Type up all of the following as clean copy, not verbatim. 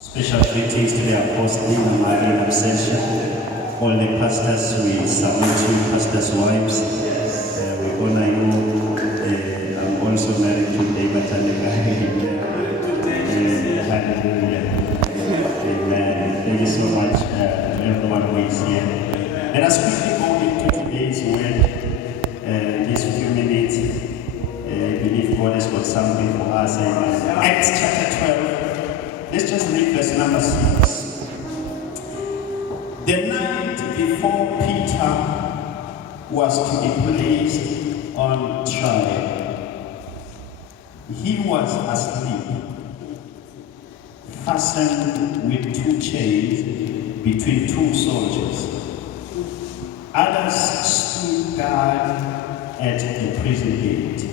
Special greetings to the apostle in the Marian obsession. All the pastors, we salute you, pastors' wives. We honor you. I'm also married to David and hallelujah. Amen. Thank you so much to everyone who is here. Let us quickly go into today's word. These few minutes, I believe God has got something for us. Acts chapter 12. Let's just read verse number 6. The night before Peter was to be placed on trial, he was asleep, fastened with 2 chains between 2 soldiers. Others stood guard at the prison gate.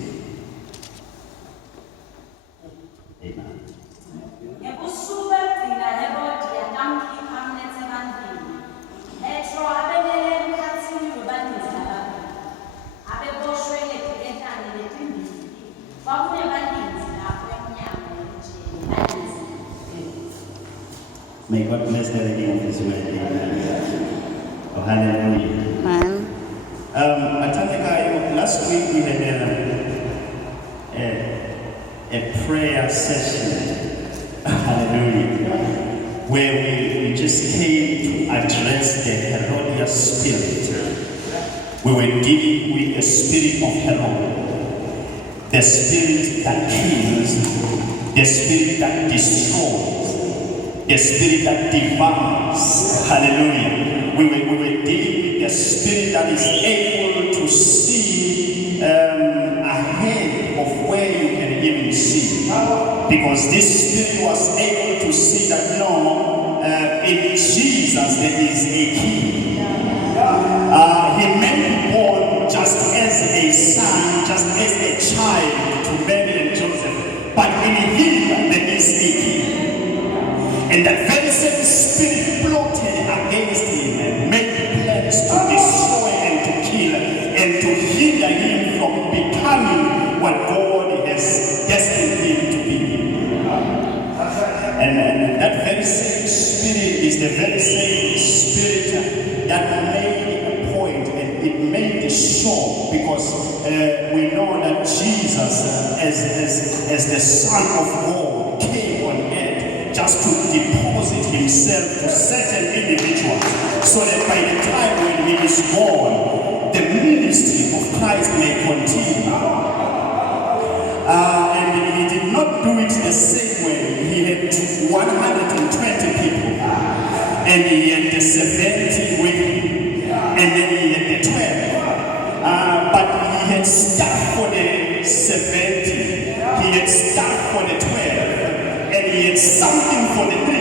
Amen. May God bless the reading of His word. Amen. Oh, hallelujah. Amen. Last week we had a prayer session. Hallelujah. Where we just came to address the Herodias spirit. We were dealing with the spirit of Herod, the spirit that kills, the spirit that destroys, the spirit that devours. Hallelujah. We were dealing with the spirit that is able to see ahead of where you can even see. Because this spirit was able to see that in Jesus there is a king. He may be born just as a son, just as a child to Mary and Joseph, but in him there is a king. And that very same spirit plotted against him and made plans to destroy and to kill and to hinder him from becoming what God has destined him to be. And that very same spirit is the very same spirit that made a point, and it made sure, because we know that Jesus, as the Son of God, came on earth just to deposit himself to certain individuals, so that by the time when he is born, the ministry of Christ may continue. And he did not do it the same way. He had 120 people, and he had the 70 with him, and then he had the 12. But he had stuff for the 70, he had stuff for the 12, and he had something for the 3.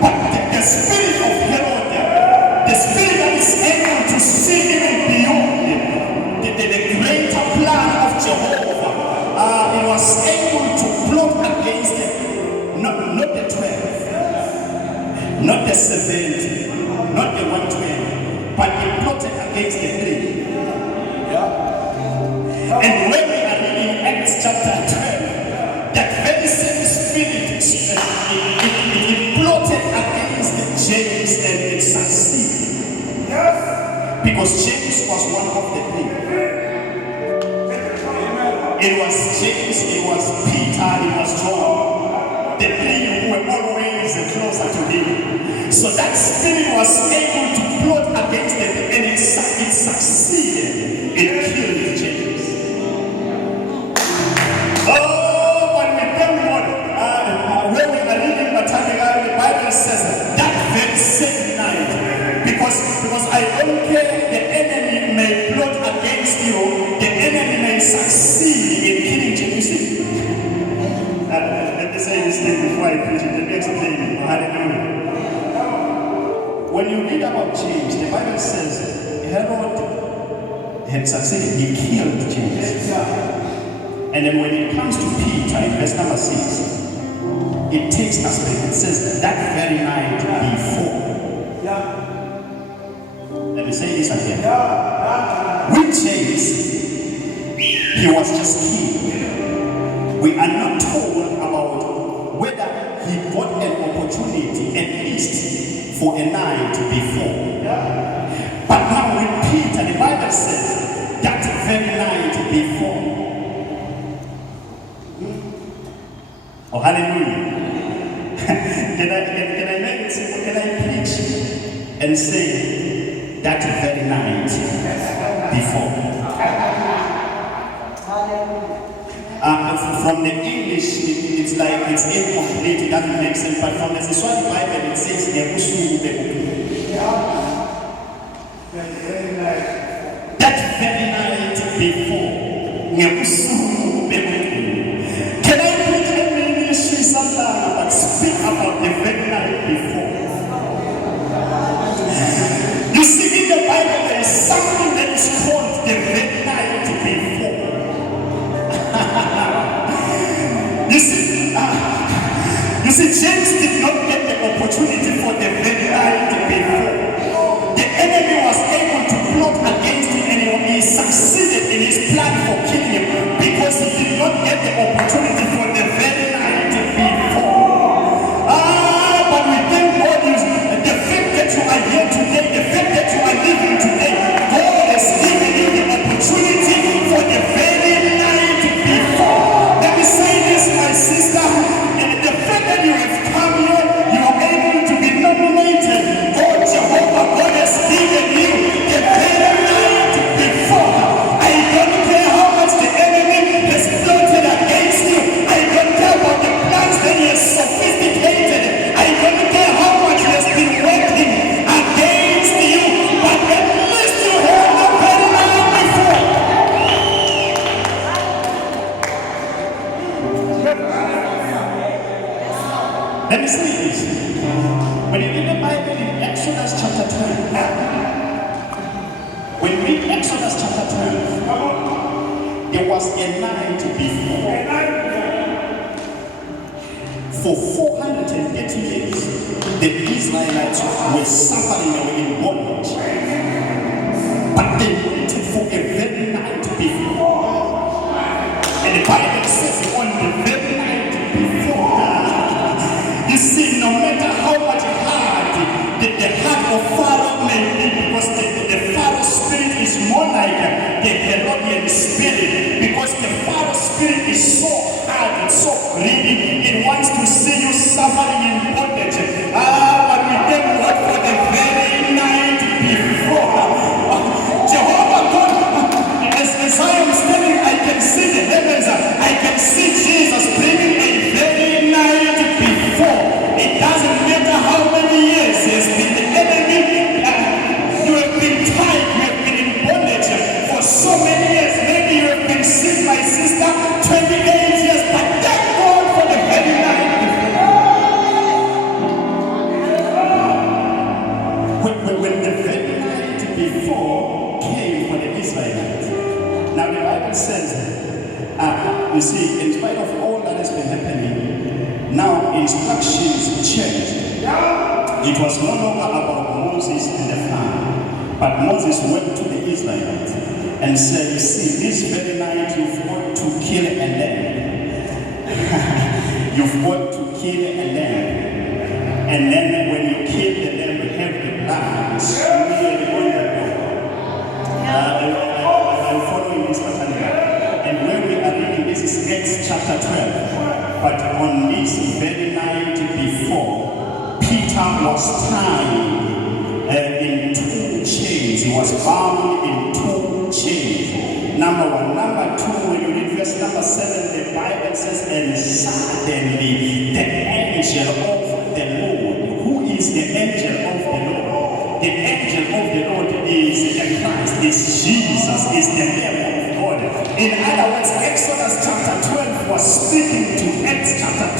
But the spirit of Herod, the spirit that is able to see even beyond the greater plan of Jehovah, he was able to plot against them. Not the 12, not the 70, not the 120, but he plotted against the 3. And when we are reading Acts chapter 12, that very same spirit, it plotted against James and it succeeded. Because James was one of the 3. It was James, it was Peter, it was John. The 3 who were always closer to him. So that spirit was able to plot against them, and it succeeded. It killed James. Oh, but we thank God. When we are reading the Bible says that very same night, because I don't care, the enemy may plot against you, the enemy may succeed in killing James. Let me say this thing before I preach it. Let me explain it. Hallelujah. When you read about James, the Bible says Herod had succeeded. He killed James. And then when it comes to Peter, in verse number 6, it takes us back. It says that very night before. Let me say this again. With James, he was just killed. We are not told about whether he got an opportunity at least for a night before. But now with Peter, the Bible says that very night before. Oh, hallelujah. Can I make it simple? Can I preach and say that very night before? From the English, it's like it's incomplete, it doesn't make sense. But from the Swahili Bible, it says that very night before. Can I preach in ministry sometime but speak about the very night before? You see, in the Bible, there is something that is called the very night before. You see, James did not get the opportunity for the very night before. The enemy was able to plot against him and he succeeded in his plan for killing him because he did not get the opportunity for the very night before. But we thank God, the fact that you are here today, the fact that you are living today, God has given you the opportunity for the very night before. Let me say this, my sister, the fact that you have come here, you are able to be nominated. God, Jehovah, God has given you the very night before. I don't care how much the enemy has plotted against you. I don't care about the plans that he has sophisticated. I don't care how much he has been working against you. But at least you have the very night before. Let me say this. When you read the Bible in Exodus chapter 12, when you read Exodus chapter 12, there was a night before. For 430 years, the Israelites were suffering, they were in bondage. But they waited for a very night before. And the Bible says on the very night before, you see, no matter how much hard the heart of Pharaoh may be, because the Pharaoh spirit is more like the Herodian spirit, because the Pharaoh spirit is so hard, it's so greedy, it wants to see you suffering in bondage. But we thank God for the very night before. Jehovah God, as I am standing, I can see the heavens, I can see Jesus bringing a very night before. It doesn't matter how many years has been the enemy, you have been tied, you have been in bondage for so many years. Maybe you have been sick, my sister, 28 years, but thank God for the very night before. When the very night before came for the Israelites. Now the Bible says, you see, in spite of all that has been happening, now instructions changed. It was no longer about Moses and the family, but Moses went to the Israelites and said, you see, this very night you've got to kill a lamb. You've got to kill a lamb. And then when you kill the lamb, you have the blood smeared on the door. I'm following this pattern. And when we are reading, this is Acts chapter 12. But on this very night before, Peter was tied in 2 chains. He was bound in 2 chains. Number 1. Number 2, when you read verse number 7, the Bible says, and suddenly the angel of the Lord. Who is the angel of the Lord? The angel of the Lord is the Christ, is Jesus, is the Lamb of God. In other words, Exodus chapter 12 was speaking to Acts chapter 12.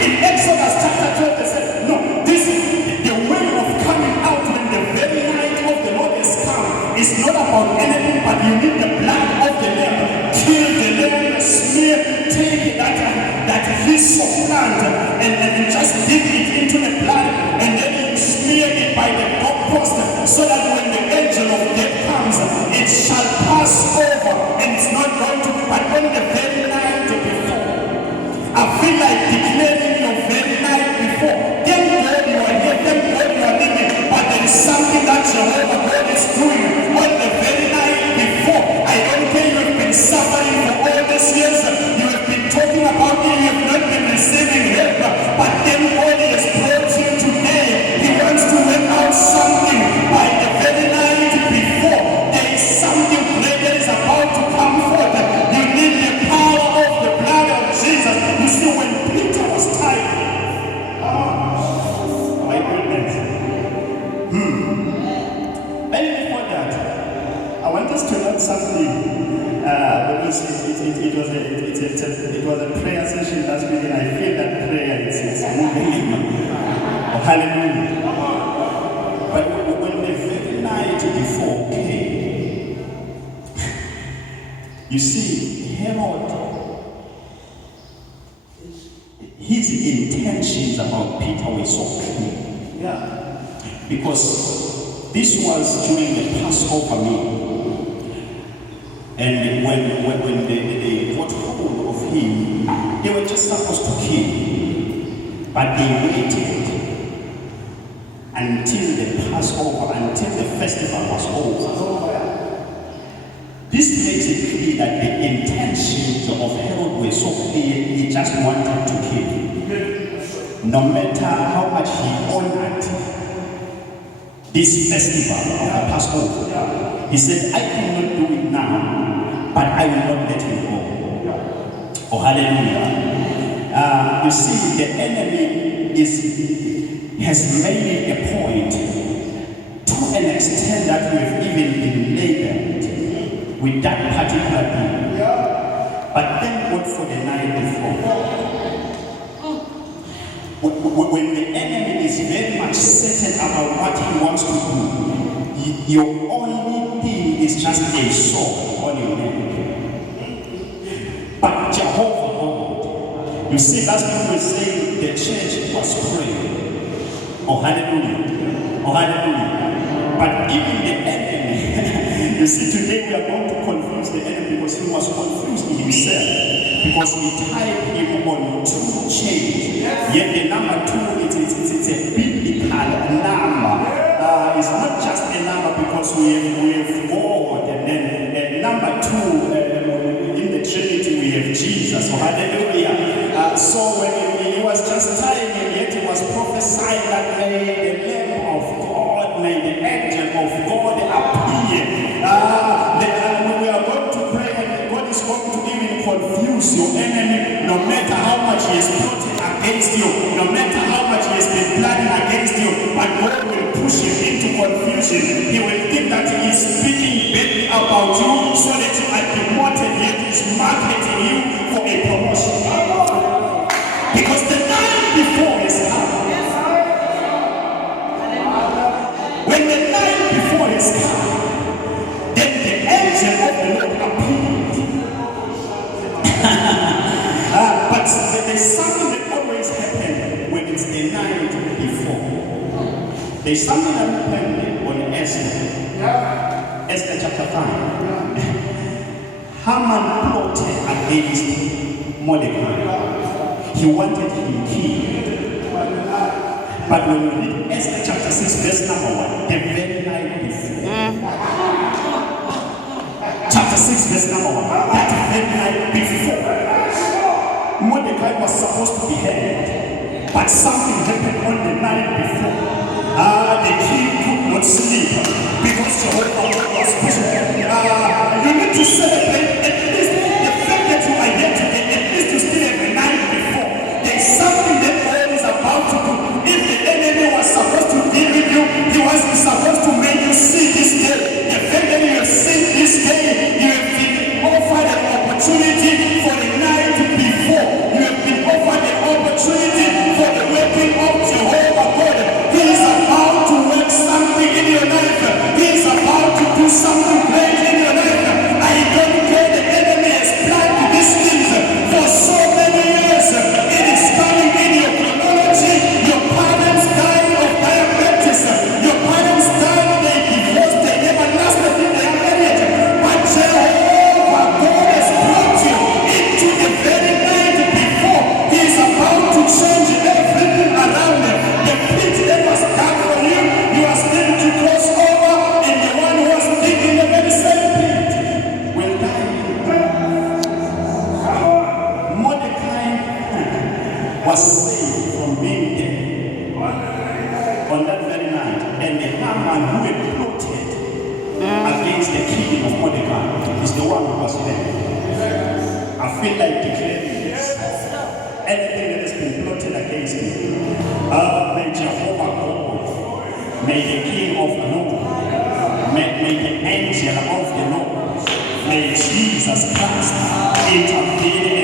In Exodus chapter 12, they said, no, this is the way of coming out when the very night of the Lord has come. It's not about anything, but you need the blood of the Lamb. Kill the lamb, smear, take that hyssop plant, and just dip it into the blood, and then you smear it by the doorpost, so that when the angel of death comes, it shall pass over, and it's not going to it was a prayer session last week, and I feel that prayer it's moving in me. Oh, hallelujah. But when the very night before came, you see, Herod, his intentions about Peter were so clear. Yeah. Because this was during the Passover meal. And when they got hold of him, they were just supposed to kill him. But they waited until the Passover, until the festival was over. This makes it clear that the intentions of Herod were so clear, he just wanted to kill him. No matter how much he honored this festival of the Passover, he said, I cannot do it now, but I will not let him go. Oh, hallelujah. You see, the enemy has made it a point to an extent that we have even been labeled with that particular thing. But thank God for the night before. When the enemy is very much certain about what he wants to do, your only thing is just a sword on your neck. But Jehovah God, you see, last week we were saying the church was praying. Oh, hallelujah. Oh, hallelujah. But even the enemy, you see, today we are going to confuse the enemy because he was confused himself. Because we tied him on 2 chains. Yet the number 2, it's a biblical number. It's not just a number because we have God. And then number 2, in the Trinity, we have Jesus. So hallelujah. So when he was just tying him, yet he was prophesying that may the Lamb of God, may the angel of God appear. We are going to pray and God is going to even confuse your enemy, no matter how much he is plotting against you, no matter how much he has been planning against you, but God will push him into confusion. He will think that he is speaking badly about you so that you are demoted, yet he is marketing you for a promotion. Because the night before is come. When the night before is come, then the angel of the Lord appeared. But there's something that always happens when it's the night before. There's something that happened on Esther. Esther chapter 5. Haman plotted against Mordecai. He wanted him killed. But when we read Esther chapter 6, verse number 1, the very night before. Chapter 6, verse number 1, that very night before. Mordecai was supposed to be hanged, but something happened on the night before. The king could not sleep because Jehovah was pushing. You need to celebrate at least the fact that you are here today, at least you still have the night before. There is something that God is about to do. If the enemy was supposed to deal with you, he was supposed to make you see this day. The fact that you have seen this day, you have been offered an opportunity for the night before. You have been offered an opportunity for the working of Jehovah God. He is about to work something in your life. He is about to do something great in your life. I don't care the enemy has planned these things for so many years. It is coming in your chronology. Your parents died of diabetes. Your parents died, they divorced, they never lasted in their marriage. But Jehovah God has brought you into the very night before. He is about to change everything around them. The pit that was done for you, you are still to cross over, and the one who was digging the very same pit will die. Mordecai was saved from being dead on that very night, and the Haman who had plotted against the king of Mordecai is the one who was dead. I feel like declaring this. Anything that has been plotted against you, may Jehovah God, may the King of glory, may the angel of the Lord, may Jesus Christ intervene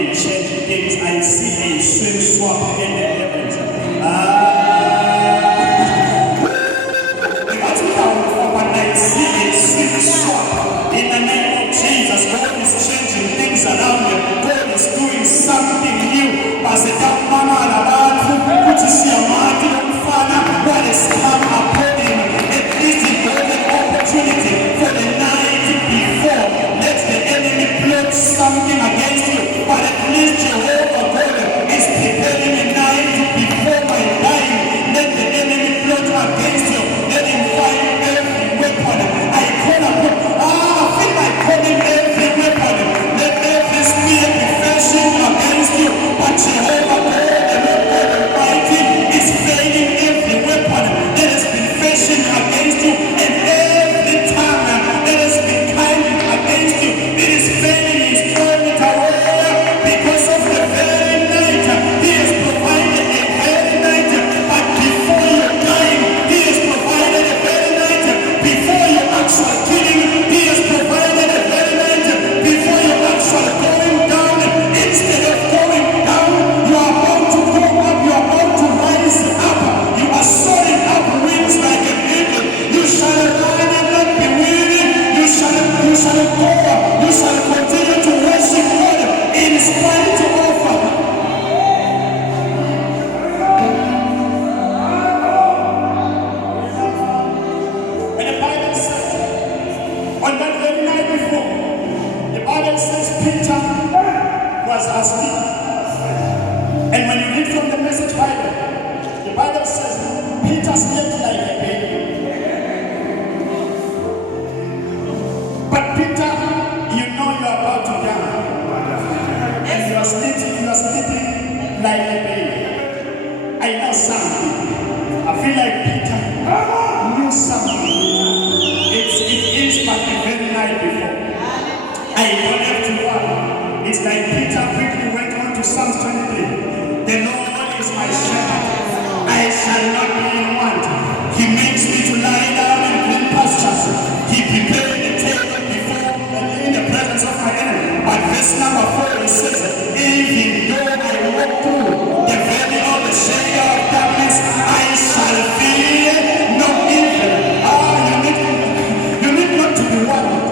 was asleep. And when you read from the Message Bible, the Bible says Peter slept like a baby. But Peter, you know you are about to die. And you are sleeping like a baby. I know something. I feel like Peter knew something. It is but the very night before. I don't have to worry. It's like Peter quickly went on to Psalms 23. The Lord is my shepherd. I shall not be in want. He makes me to lie down in green pastures. He prepared a table before and in the presence of my enemy. But verse number 4 it says, even though I walk through the valley of the shadow of darkness, I shall fear no evil. You need not to be worried.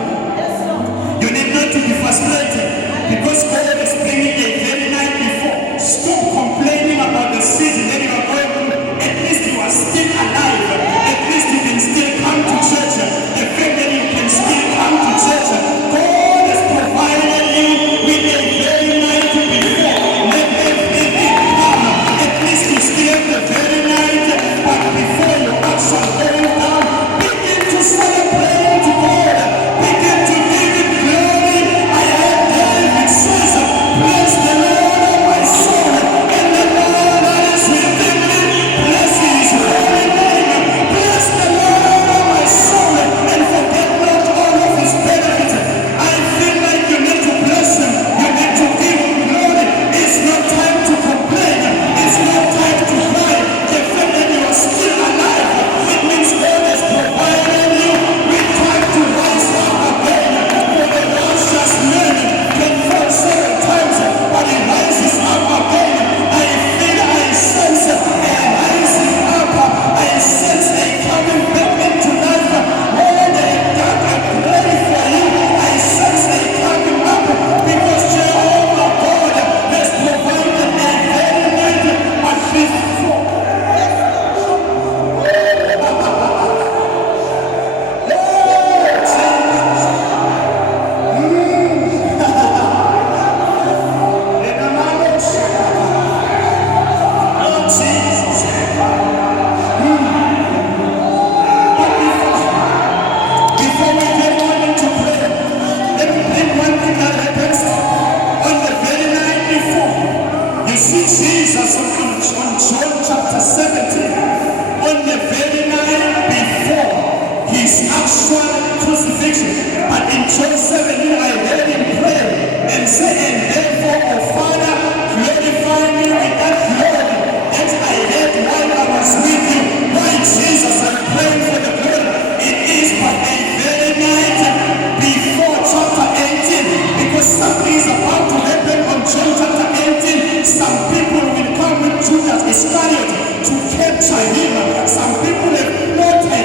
You need not to be frustrated because God is bringing a very night before. Stop complaining about the season that you are going through. At least you are still alive. At least you can still come to church. The fact that you can still come to church, God has provided you with a very night before. Let everything come. At least you still have the very night, but before your action goes down, begin to celebrate God. Begin to give Him glory. I heard David says, bless the Lord, O my soul, and the Lord that is within me. Bless His holy name. Bless the Lord, O my soul, and forget not all of His benefits. I feel like you need to bless Him. You need to give Him glory. It's not time to complain. It's not time to cry. The fact that you are still alive, it means God has provided you with time to rise up again. For the righteous man can fall 7 times, but he rises up again. I feel, I sense a rising up. I sense a coming back into life. More than that, I pray for you. I sense a coming up because Jehovah God has provided a very night, but before. Before we get on into prayer, let me bring one thing that happens on the very night before. You see Jesus on John chapter 17, on the very night before his actual crucifixion. But in John 17, I heard him pray and say, and therefore, O Father, glorify me with that glory that I had while I was with you. Why, Jesus, I'm praying for the glory. It is but a very night before chapter 18, because something is about to happen on John chapter 18. Some people will come with Judas Iscariot to capture him. Some people have plotted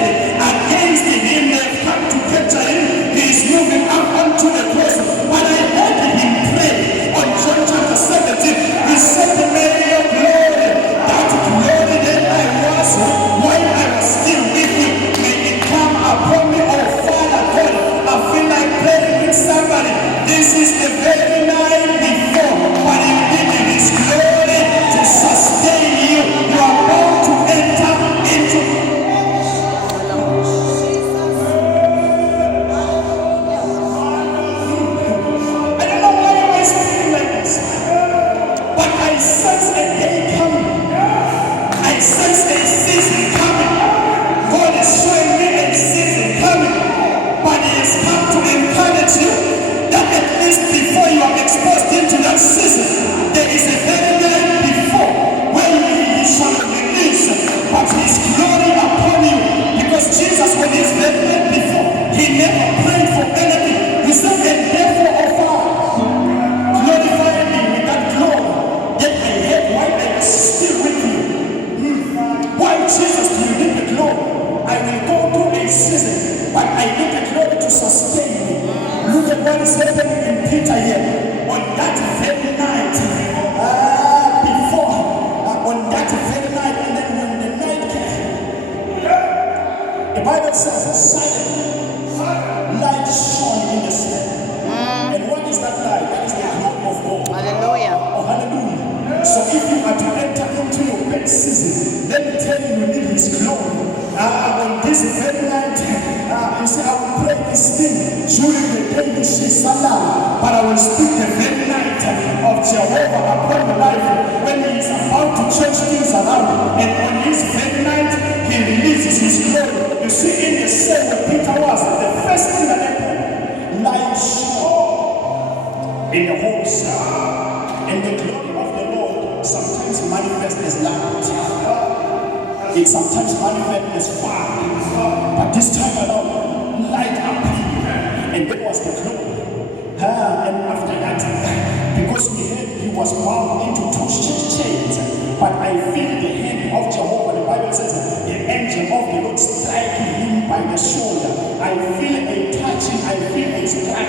are to enter into your best season, let me tell you, you need His glory. On this very night, you say, I will pray this thing during the day you say Salah, but I will speak the very night of Jehovah upon your life when He is about to change things around. And on this very night, He releases His glory. You see, in the same way Peter was, the first thing that happened, light shone in the whole city. And the glory of the Lord sometimes manifests as light. It sometimes manifests as fire. But this time around, light appeared. And that was the glory. And after that, because we heard He was bound into two chains, but I feel the hand of Jehovah. The Bible says the angel of the Lord striking him by the shoulder. I feel a touching, I feel a striking.